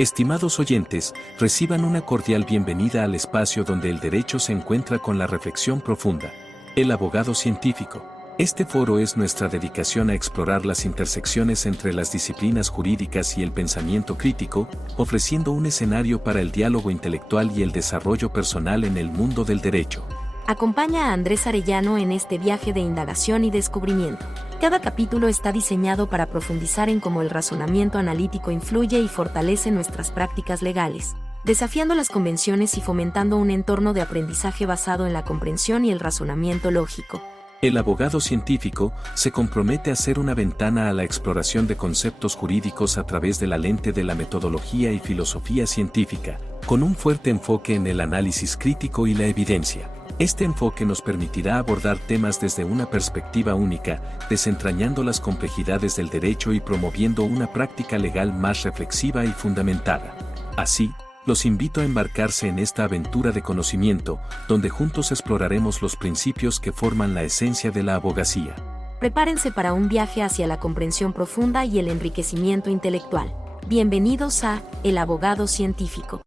Estimados oyentes, reciban una cordial bienvenida al espacio donde el derecho se encuentra con la reflexión profunda. El abogado científico. Este foro es nuestra dedicación a explorar las intersecciones entre las disciplinas jurídicas y el pensamiento crítico, ofreciendo un escenario para el diálogo intelectual y el desarrollo personal en el mundo del derecho. Acompaña a Andrés Arellano en este viaje de indagación y descubrimiento. Cada capítulo está diseñado para profundizar en cómo el razonamiento analítico influye y fortalece nuestras prácticas legales, desafiando las convenciones y fomentando un entorno de aprendizaje basado en la comprensión y el razonamiento lógico. El abogado científico se compromete a ser una ventana a la exploración de conceptos jurídicos a través de la lente de la metodología y filosofía científica, con un fuerte enfoque en el análisis crítico y la evidencia. Este enfoque nos permitirá abordar temas desde una perspectiva única, desentrañando las complejidades del derecho y promoviendo una práctica legal más reflexiva y fundamentada. Así, los invito a embarcarse en esta aventura de conocimiento, donde juntos exploraremos los principios que forman la esencia de la abogacía. Prepárense para un viaje hacia la comprensión profunda y el enriquecimiento intelectual. Bienvenidos a El Abogado Científico.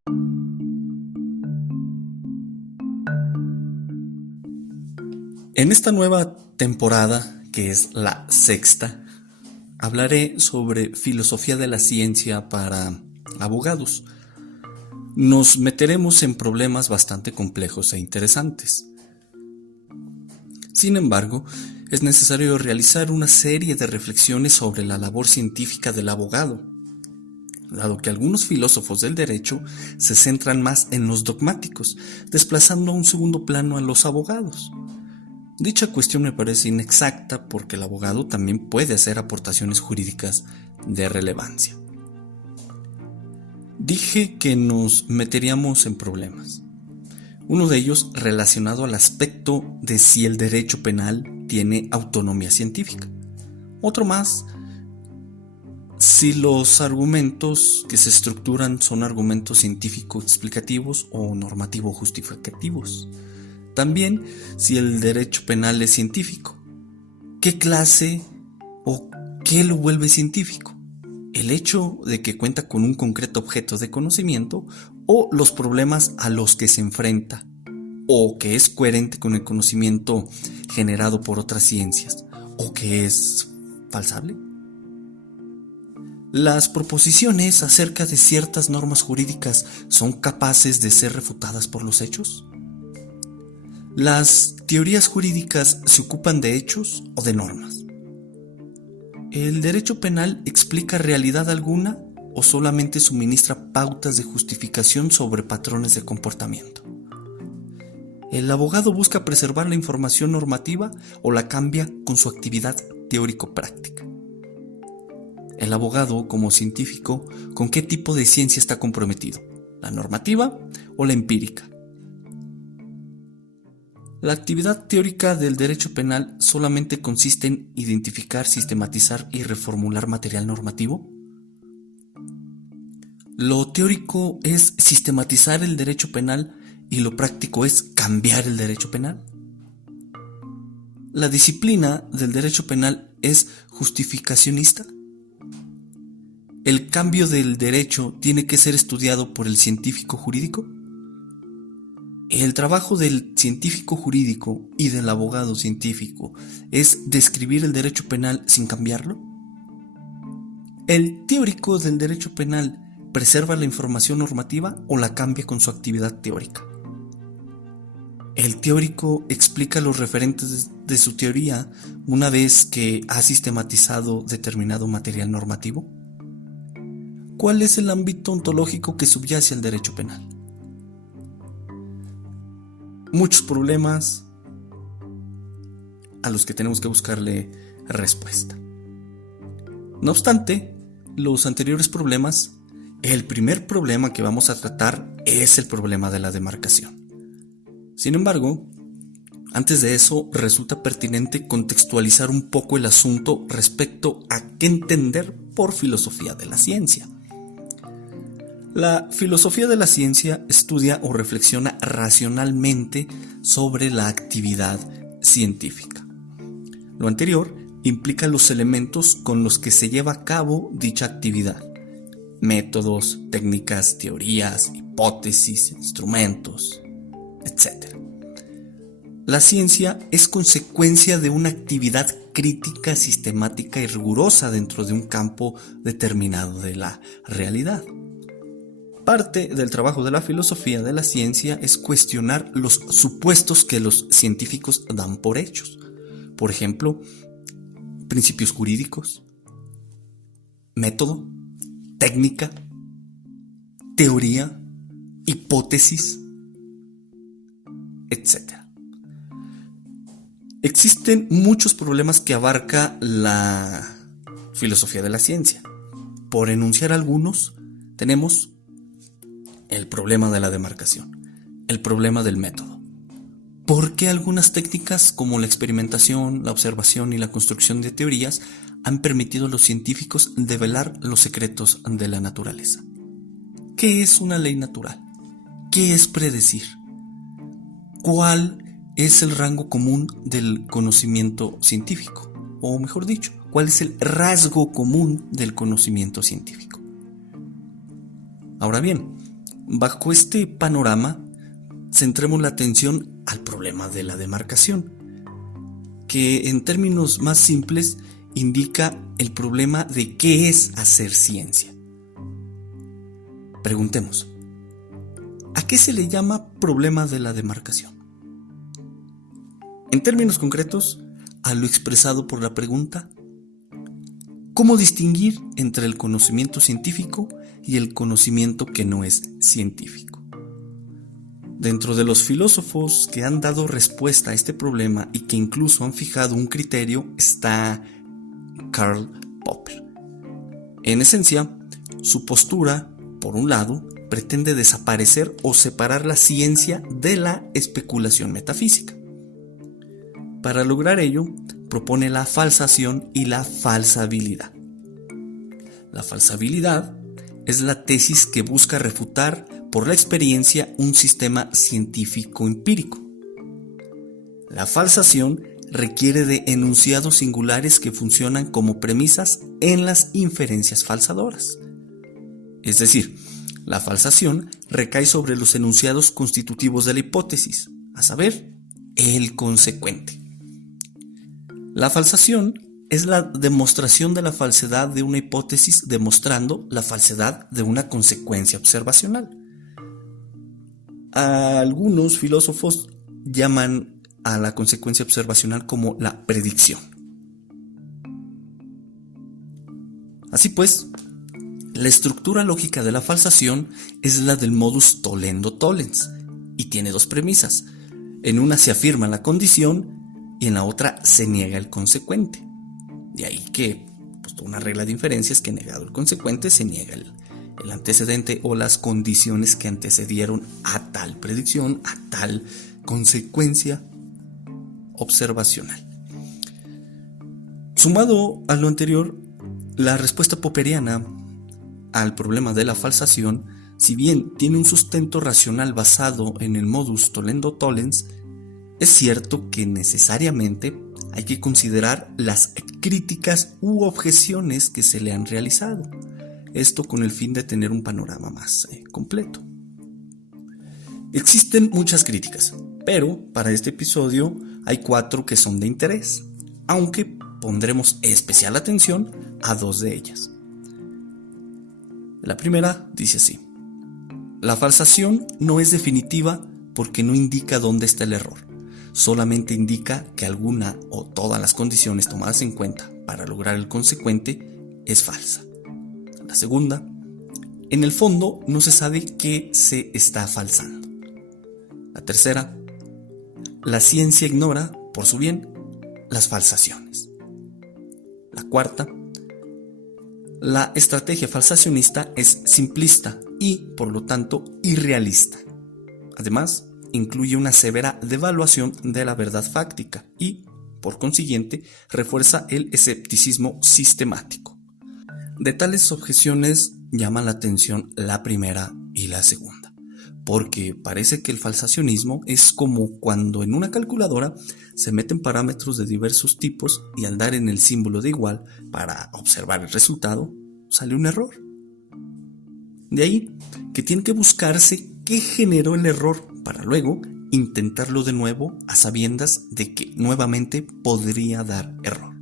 En esta nueva temporada, que es la sexta, hablaré sobre filosofía de la ciencia para abogados. Nos meteremos en problemas bastante complejos e interesantes. Sin embargo, es necesario realizar una serie de reflexiones sobre la labor científica del abogado, dado que algunos filósofos del derecho se centran más en los dogmáticos, desplazando a un segundo plano a los abogados. Dicha cuestión me parece inexacta porque el abogado también puede hacer aportaciones jurídicas de relevancia. Dije que nos meteríamos en problemas. Uno de ellos relacionado al aspecto de si el derecho penal tiene autonomía científica. Otro más, si los argumentos que se estructuran son argumentos científicos explicativos o normativo justificativos. También si el derecho penal es científico. ¿Qué clase o qué lo vuelve científico? ¿El hecho de que cuenta con un concreto objeto de conocimiento o los problemas a los que se enfrenta? ¿O que es coherente con el conocimiento generado por otras ciencias? ¿O que es falsable? ¿Las proposiciones acerca de ciertas normas jurídicas son capaces de ser refutadas por los hechos? ¿Las teorías jurídicas se ocupan de hechos o de normas? ¿El derecho penal explica realidad alguna o solamente suministra pautas de justificación sobre patrones de comportamiento? ¿El abogado busca preservar la información normativa o la cambia con su actividad teórico-práctica? ¿El abogado, como científico, con qué tipo de ciencia está comprometido? ¿La normativa o la empírica? La actividad teórica del derecho penal solamente consiste en identificar, sistematizar y reformular material normativo. Lo teórico es sistematizar el derecho penal y lo práctico es cambiar el derecho penal. La disciplina del derecho penal es justificacionista. ¿El cambio del derecho tiene que ser estudiado por el científico jurídico? El trabajo del científico jurídico y del abogado científico es describir el derecho penal sin cambiarlo. ¿El teórico del derecho penal preserva la información normativa o la cambia con su actividad teórica? ¿El teórico explica los referentes de su teoría una vez que ha sistematizado determinado material normativo? ¿Cuál es el ámbito ontológico que subyace al derecho penal? Muchos problemas a los que tenemos que buscarle respuesta. No obstante, los anteriores problemas, el primer problema que vamos a tratar es el problema de la demarcación. Sin embargo, antes de eso, resulta pertinente contextualizar un poco el asunto respecto a qué entender por filosofía de la ciencia. La filosofía de la ciencia estudia o reflexiona racionalmente sobre la actividad científica. Lo anterior implica los elementos con los que se lleva a cabo dicha actividad, métodos, técnicas, teorías, hipótesis, instrumentos, etc. La ciencia es consecuencia de una actividad crítica, sistemática y rigurosa dentro de un campo determinado de la realidad. Parte del trabajo de la filosofía de la ciencia es cuestionar los supuestos que los científicos dan por hechos. Por ejemplo, principios jurídicos, método, técnica, teoría, hipótesis, etc. Existen muchos problemas que abarca la filosofía de la ciencia. Por enunciar algunos, tenemos el problema de la demarcación, el problema del método. ¿Por qué algunas técnicas como la experimentación, la observación y la construcción de teorías han permitido a los científicos develar los secretos de la naturaleza? ¿Qué es una ley natural? ¿Qué es predecir? ¿Cuál es el rango común del conocimiento científico? O mejor dicho, ¿cuál es el rasgo común del conocimiento científico? Ahora bien, bajo este panorama, centremos la atención al problema de la demarcación, que en términos más simples indica el problema de qué es hacer ciencia. Preguntemos, ¿a qué se le llama problema de la demarcación? En términos concretos, a lo expresado por la pregunta, ¿cómo distinguir entre el conocimiento científico y el conocimiento que no es científico? Dentro de los filósofos que han dado respuesta a este problema y que incluso han fijado un criterio está Karl Popper. En esencia, su postura, por un lado, pretende desaparecer o separar la ciencia de la especulación metafísica. Para lograr ello, propone la falsación y la falsabilidad. La falsabilidad es la tesis que busca refutar por la experiencia un sistema científico empírico. La falsación requiere de enunciados singulares que funcionan como premisas en las inferencias falsadoras. Es decir, la falsación recae sobre los enunciados constitutivos de la hipótesis, a saber, el consecuente. La falsación es la demostración de la falsedad de una hipótesis demostrando la falsedad de una consecuencia observacional. Algunos filósofos llaman a la consecuencia observacional como la predicción. Así pues, la estructura lógica de la falsación es la del modus tollendo tollens y tiene dos premisas. En una se afirma la condición y en la otra se niega el consecuente. De ahí que una regla de inferencia es que negado el consecuente se niega el antecedente o las condiciones que antecedieron a tal predicción, a tal consecuencia observacional. Sumado a lo anterior, la respuesta popperiana al problema de la falsación, si bien tiene un sustento racional basado en el modus tollendo tollens, es cierto que necesariamente hay que considerar las críticas u objeciones que se le han realizado. Esto con el fin de tener un panorama más completo. Existen muchas críticas, pero para este episodio hay 4 que son de interés, aunque pondremos especial atención a 2 de ellas. La primera dice así: la falsación no es definitiva porque no indica dónde está el error. Solamente indica que alguna o todas las condiciones tomadas en cuenta para lograr el consecuente es falsa. La segunda, en el fondo no se sabe qué se está falsando. La tercera, la ciencia ignora, por su bien, las falsaciones. La cuarta, la estrategia falsacionista es simplista y, por lo tanto, irrealista. Además, incluye una severa devaluación de la verdad fáctica y, por consiguiente, refuerza el escepticismo sistemático. De tales objeciones llama la atención la primera y la segunda, porque parece que el falsacionismo es como cuando en una calculadora se meten parámetros de diversos tipos y al dar en el símbolo de igual para observar el resultado, sale un error. De ahí que tiene que buscarse qué generó el error para luego intentarlo de nuevo a sabiendas de que nuevamente podría dar error.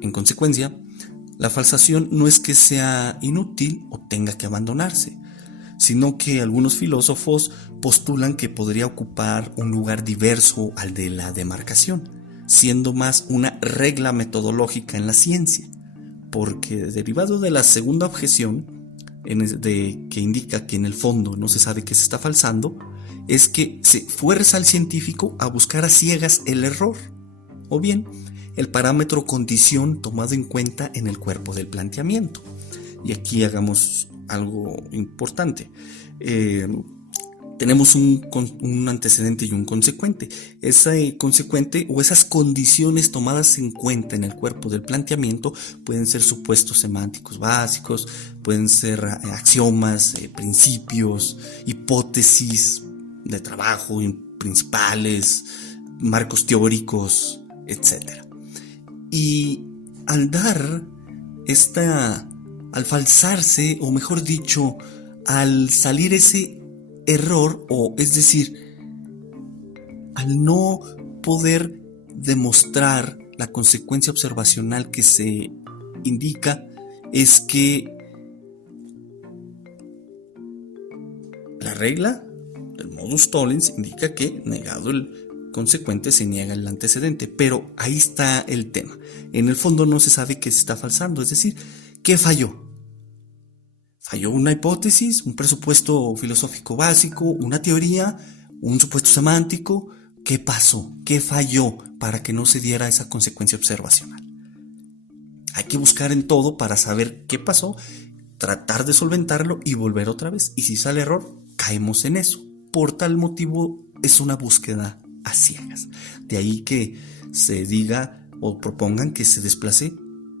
En consecuencia, la falsación no es que sea inútil o tenga que abandonarse, sino que algunos filósofos postulan que podría ocupar un lugar diverso al de la demarcación, siendo más una regla metodológica en la ciencia, porque derivado de la segunda objeción, que indica que en el fondo no se sabe qué se está falsando, es que se fuerza al científico a buscar a ciegas el error, o bien el parámetro condición tomado en cuenta en el cuerpo del planteamiento. Y aquí hagamos algo importante. Tenemos un antecedente y un consecuente. Ese consecuente o esas condiciones tomadas en cuenta en el cuerpo del planteamiento pueden ser supuestos semánticos básicos, pueden ser axiomas, principios, hipótesis de trabajo principales, marcos teóricos, etc. Y al falsarse, o mejor dicho, al salir ese error, o es decir, al no poder demostrar la consecuencia observacional que se indica, es que la regla del modus tollens indica que negado el consecuente se niega el antecedente, pero ahí está el tema. En el fondo no se sabe qué se está falsando, es decir, ¿qué falló? ¿Falló una hipótesis, un presupuesto filosófico básico, una teoría, un supuesto semántico? ¿Qué pasó? ¿Qué falló para que no se diera esa consecuencia observacional? Hay que buscar en todo para saber qué pasó, tratar de solventarlo y volver otra vez. Y si sale error, caemos en eso. Por tal motivo es una búsqueda a ciegas. De ahí que se diga o propongan que se desplace,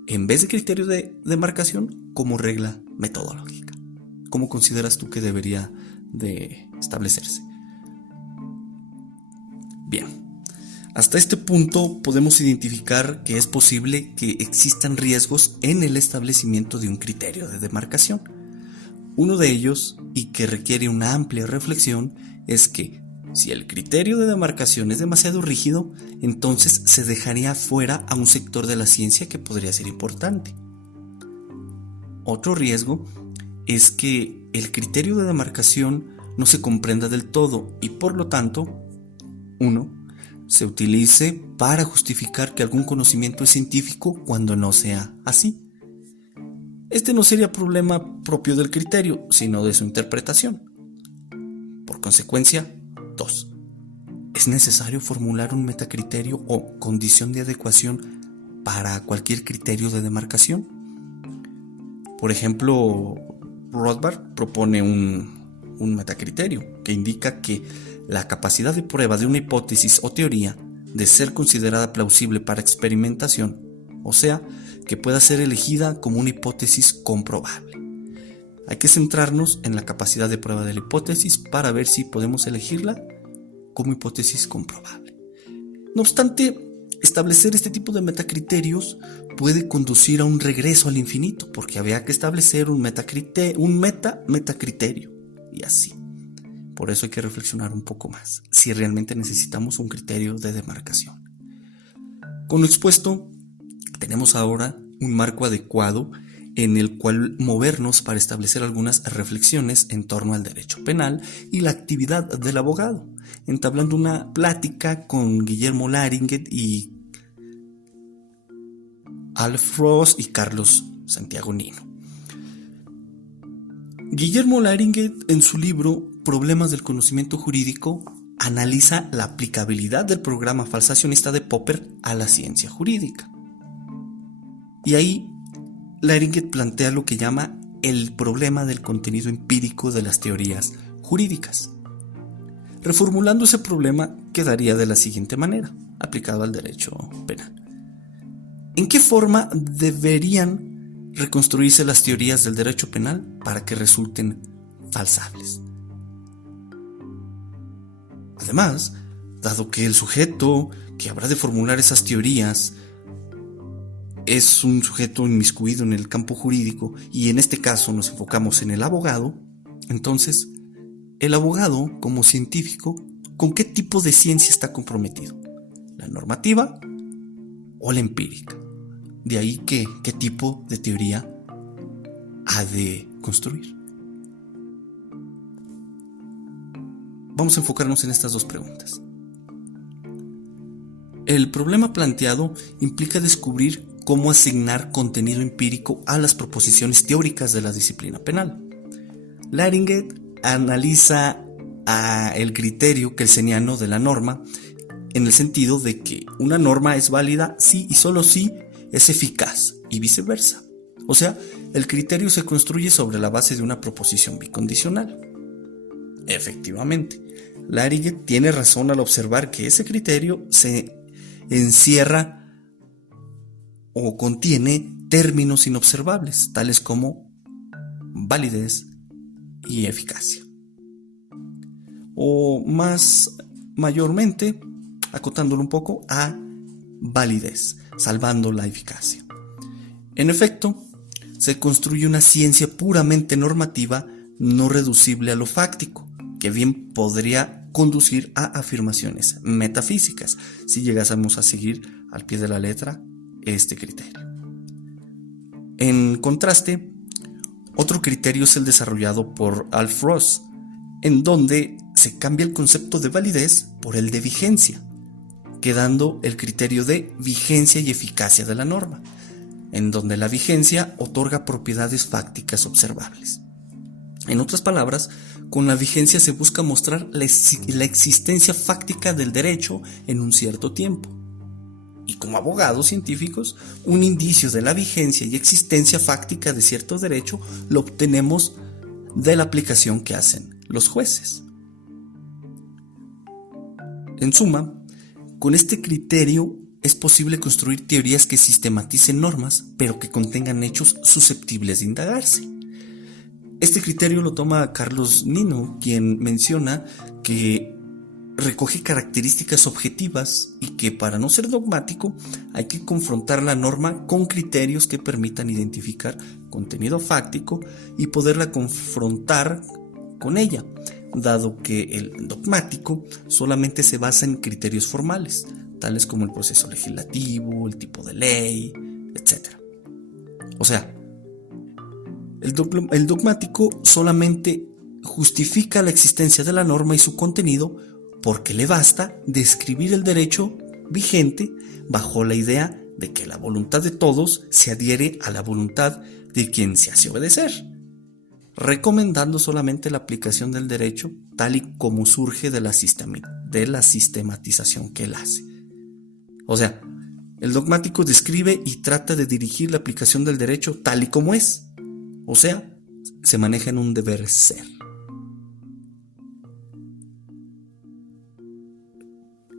en vez de criterio de demarcación, como regla metodológica. ¿Cómo consideras tú que debería de establecerse? Bien, hasta este punto podemos identificar que es posible que existan riesgos en el establecimiento de un criterio de demarcación. Uno de ellos, y que requiere una amplia reflexión, es que si el criterio de demarcación es demasiado rígido, entonces se dejaría fuera a un sector de la ciencia que podría ser importante. Otro riesgo es que el criterio de demarcación no se comprenda del todo y por lo tanto, se utilice para justificar que algún conocimiento es científico cuando no sea así. Este no sería problema propio del criterio, sino de su interpretación. Por consecuencia, 2. ¿Es necesario formular un metacriterio o condición de adecuación para cualquier criterio de demarcación? Por ejemplo, Rothbard propone un metacriterio que indica que la capacidad de prueba de una hipótesis o teoría de ser considerada plausible para experimentación, o sea, que pueda ser elegida como una hipótesis comprobable. Hay que centrarnos en la capacidad de prueba de la hipótesis para ver si podemos elegirla como hipótesis comprobable. No obstante, establecer este tipo de metacriterios puede conducir a un regreso al infinito, porque habría que establecer un metacriterio y así. Por eso hay que reflexionar un poco más, si realmente necesitamos un criterio de demarcación. Con lo expuesto, tenemos ahora un marco adecuado en el cual movernos para establecer algunas reflexiones en torno al derecho penal y la actividad del abogado, entablando una plática con Guillermo Laringuet y Alf Ross y Carlos Santiago Nino. Guillermo Laringuet, en su libro Problemas del conocimiento jurídico, analiza la aplicabilidad del programa falsacionista de Popper a la ciencia jurídica. Y ahí Laringuet plantea lo que llama el problema del contenido empírico de las teorías jurídicas. Reformulando ese problema quedaría de la siguiente manera, aplicado al derecho penal. ¿En qué forma deberían reconstruirse las teorías del derecho penal para que resulten falsables? Además, dado que el sujeto que habrá de formular esas teorías es un sujeto inmiscuido en el campo jurídico y en este caso nos enfocamos en el abogado, entonces, el abogado como científico, ¿con qué tipo de ciencia está comprometido? ¿La normativa o la empírica? De ahí que qué tipo de teoría ha de construir. Vamos a enfocarnos en estas dos preguntas. El problema planteado implica descubrir cómo asignar contenido empírico a las proposiciones teóricas de la disciplina penal. Laringet analiza el criterio kelseniano de la norma en el sentido de que una norma es válida si y solo si es eficaz y viceversa. O sea, el criterio se construye sobre la base de una proposición bicondicional. Efectivamente, Laringet tiene razón al observar que ese criterio se encierra o contiene términos inobservables, tales como validez y eficacia. O más mayormente, acotándolo un poco, a validez, salvando la eficacia. En efecto, se construye una ciencia puramente normativa no reducible a lo fáctico, que bien podría conducir a afirmaciones metafísicas si llegásemos a seguir al pie de la letra este criterio. En contraste, otro criterio es el desarrollado por Alf Ross, en donde se cambia el concepto de validez por el de vigencia, quedando el criterio de vigencia y eficacia de la norma, en donde la vigencia otorga propiedades fácticas observables. En otras palabras, con la vigencia se busca mostrar la existencia fáctica del derecho en un cierto tiempo. Y como abogados científicos, un indicio de la vigencia y existencia fáctica de cierto derecho lo obtenemos de la aplicación que hacen los jueces. En suma, con este criterio es posible construir teorías que sistematicen normas, pero que contengan hechos susceptibles de indagarse. Este criterio lo toma Carlos Nino, quien menciona que recoge características objetivas y que para no ser dogmático hay que confrontar la norma con criterios que permitan identificar contenido fáctico y poderla confrontar con ella, dado que el dogmático solamente se basa en criterios formales, tales como el proceso legislativo, el tipo de ley, etc. O sea, el dogmático solamente justifica la existencia de la norma y su contenido porque le basta describir el derecho vigente bajo la idea de que la voluntad de todos se adhiere a la voluntad de quien se hace obedecer, recomendando solamente la aplicación del derecho tal y como surge de la sistematización que él hace. O sea, el dogmático describe y trata de dirigir la aplicación del derecho tal y como es. O sea, se maneja en un deber ser.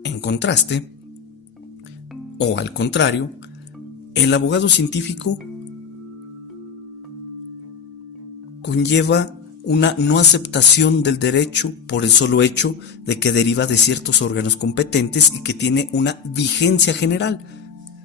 En contraste, o al contrario, el abogado científico conlleva una no aceptación del derecho por el solo hecho de que deriva de ciertos órganos competentes y que tiene una vigencia general,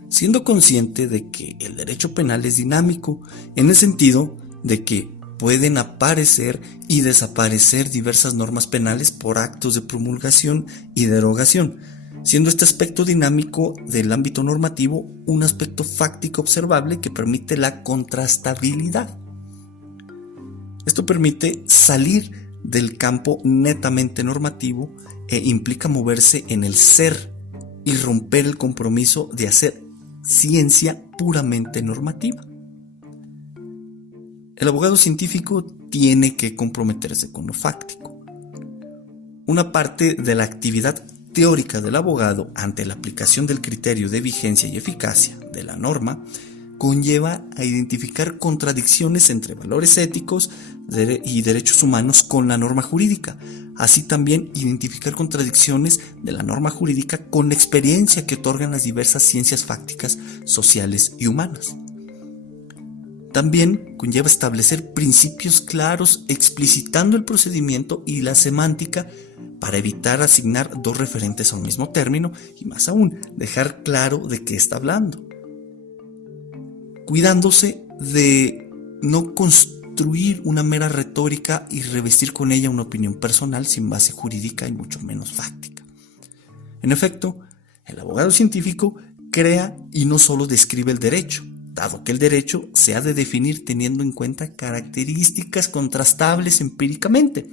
siendo consciente de que el derecho penal es dinámico en el sentido de que pueden aparecer y desaparecer diversas normas penales por actos de promulgación y derogación, siendo este aspecto dinámico del ámbito normativo un aspecto fáctico observable que permite la contrastabilidad. Esto permite salir del campo netamente normativo e implica moverse en el ser y romper el compromiso de hacer ciencia puramente normativa. El abogado científico tiene que comprometerse con lo fáctico. Una parte de la actividad teórica del abogado ante la aplicación del criterio de vigencia y eficacia de la norma conlleva a identificar contradicciones entre valores éticos y derechos humanos con la norma jurídica, así también identificar contradicciones de la norma jurídica con la experiencia que otorgan las diversas ciencias fácticas, sociales y humanas. También conlleva establecer principios claros explicitando el procedimiento y la semántica para evitar asignar dos referentes a un mismo término y más aún, dejar claro de qué está hablando. cuidándose de no construir una mera retórica y revestir con ella una opinión personal sin base jurídica y mucho menos fáctica. En efecto, el abogado científico crea y no solo describe el derecho, dado que el derecho se ha de definir teniendo en cuenta características contrastables empíricamente,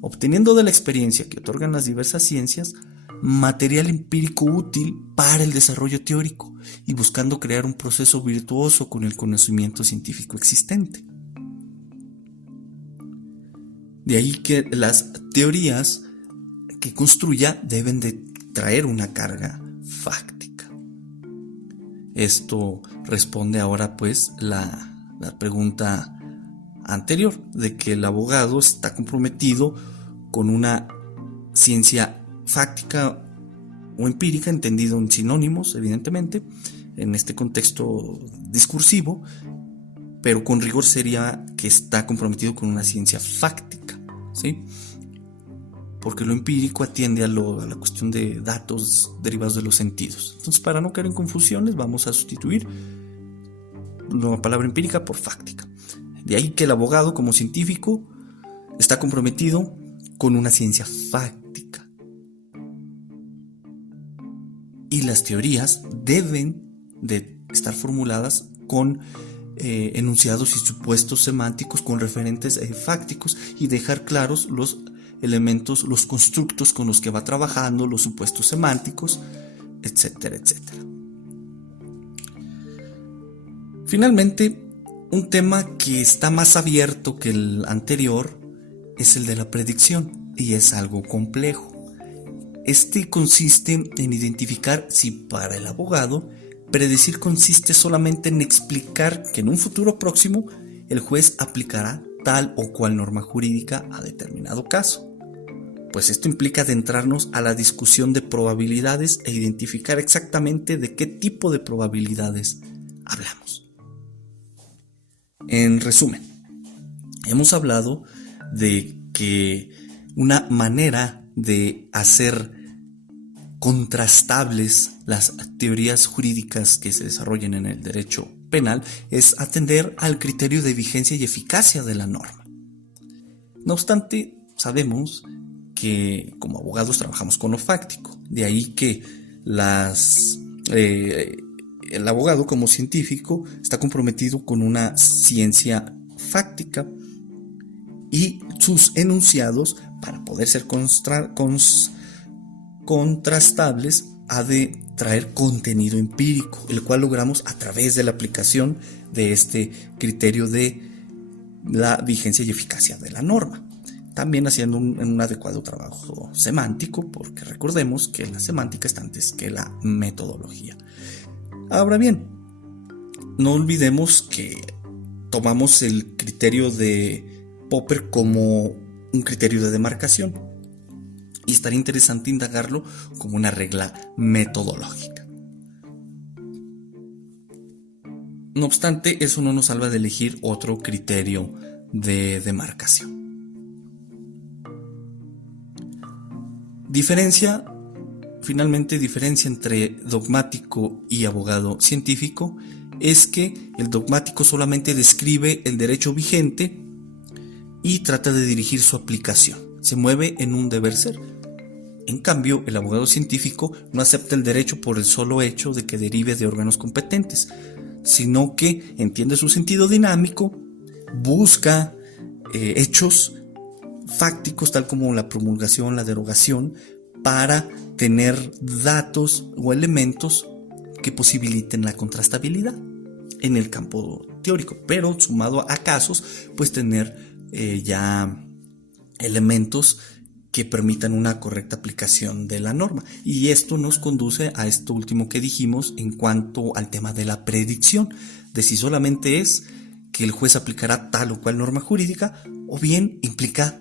obteniendo de la experiencia que otorgan las diversas ciencias material empírico útil para el desarrollo teórico y buscando crear un proceso virtuoso con el conocimiento científico existente. De ahí que las teorías que construya deben de traer una carga fáctica. Esto responde ahora pues la pregunta anterior de que el abogado está comprometido con una ciencia fáctica o empírica, entendido en sinónimos, evidentemente, en este contexto discursivo, pero con rigor sería que está comprometido con una ciencia fáctica, ¿sí? Porque lo empírico atiende a la cuestión de datos derivados de los sentidos. Entonces, para no caer en confusiones, vamos a sustituir la palabra empírica por fáctica. De ahí que el abogado, como científico, está comprometido con una ciencia fáctica. Y las teorías deben de estar formuladas con enunciados y supuestos semánticos con referentes fácticos y dejar claros los elementos, los constructos con los que va trabajando, los supuestos semánticos, etcétera, etcétera. Finalmente, un tema que está más abierto que el anterior es el de la predicción y es algo complejo. Este consiste en identificar si para el abogado predecir consiste solamente en explicar que en un futuro próximo el juez aplicará tal o cual norma jurídica a determinado caso. Pues esto implica adentrarnos a la discusión de probabilidades e identificar exactamente de qué tipo de probabilidades hablamos. En resumen, hemos hablado de que una manera de hacer contrastables las teorías jurídicas que se desarrollan en el derecho penal es atender al criterio de vigencia y eficacia de la norma. No obstante, sabemos que como abogados trabajamos con lo fáctico, de ahí que el abogado como científico está comprometido con una ciencia fáctica y sus enunciados, para poder ser contrastables, ha de traer contenido empírico, el cual logramos a través de la aplicación de este criterio de la vigencia y eficacia de la norma. También haciendo un adecuado trabajo semántico, porque recordemos que la semántica está antes que la metodología. Ahora bien, no olvidemos que tomamos el criterio de Popper como un criterio de demarcación y estaría interesante indagarlo como una regla metodológica. No obstante, eso no nos salva de elegir otro criterio de demarcación. Diferencia entre dogmático y abogado científico es que el dogmático solamente describe el derecho vigente y trata de dirigir su aplicación. Se mueve en un deber ser. En cambio, el abogado científico no acepta el derecho por el solo hecho de que derive de órganos competentes, sino que entiende su sentido dinámico, busca hechos fácticos tal como la promulgación, la derogación, para tener datos o elementos que posibiliten la contrastabilidad en el campo teórico, pero sumado a casos, pues tener ya elementos que permitan una correcta aplicación de la norma. Y esto nos conduce a esto último que dijimos en cuanto al tema de la predicción, de si solamente es que el juez aplicará tal o cual norma jurídica o bien implica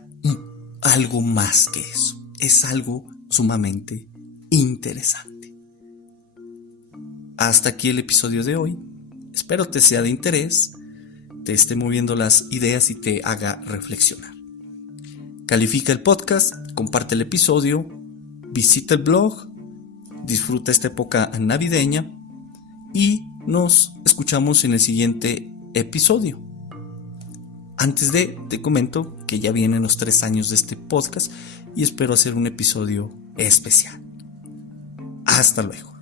algo más que eso. Es algo sumamente interesante. Hasta aquí el episodio de hoy. Espero te sea de interés, te esté moviendo las ideas y te haga reflexionar. Califica el podcast, comparte el episodio, visita el blog, disfruta esta época navideña y nos escuchamos en el siguiente episodio. Antes te comento que ya vienen los 3 años de este podcast y espero hacer un episodio especial. Hasta luego.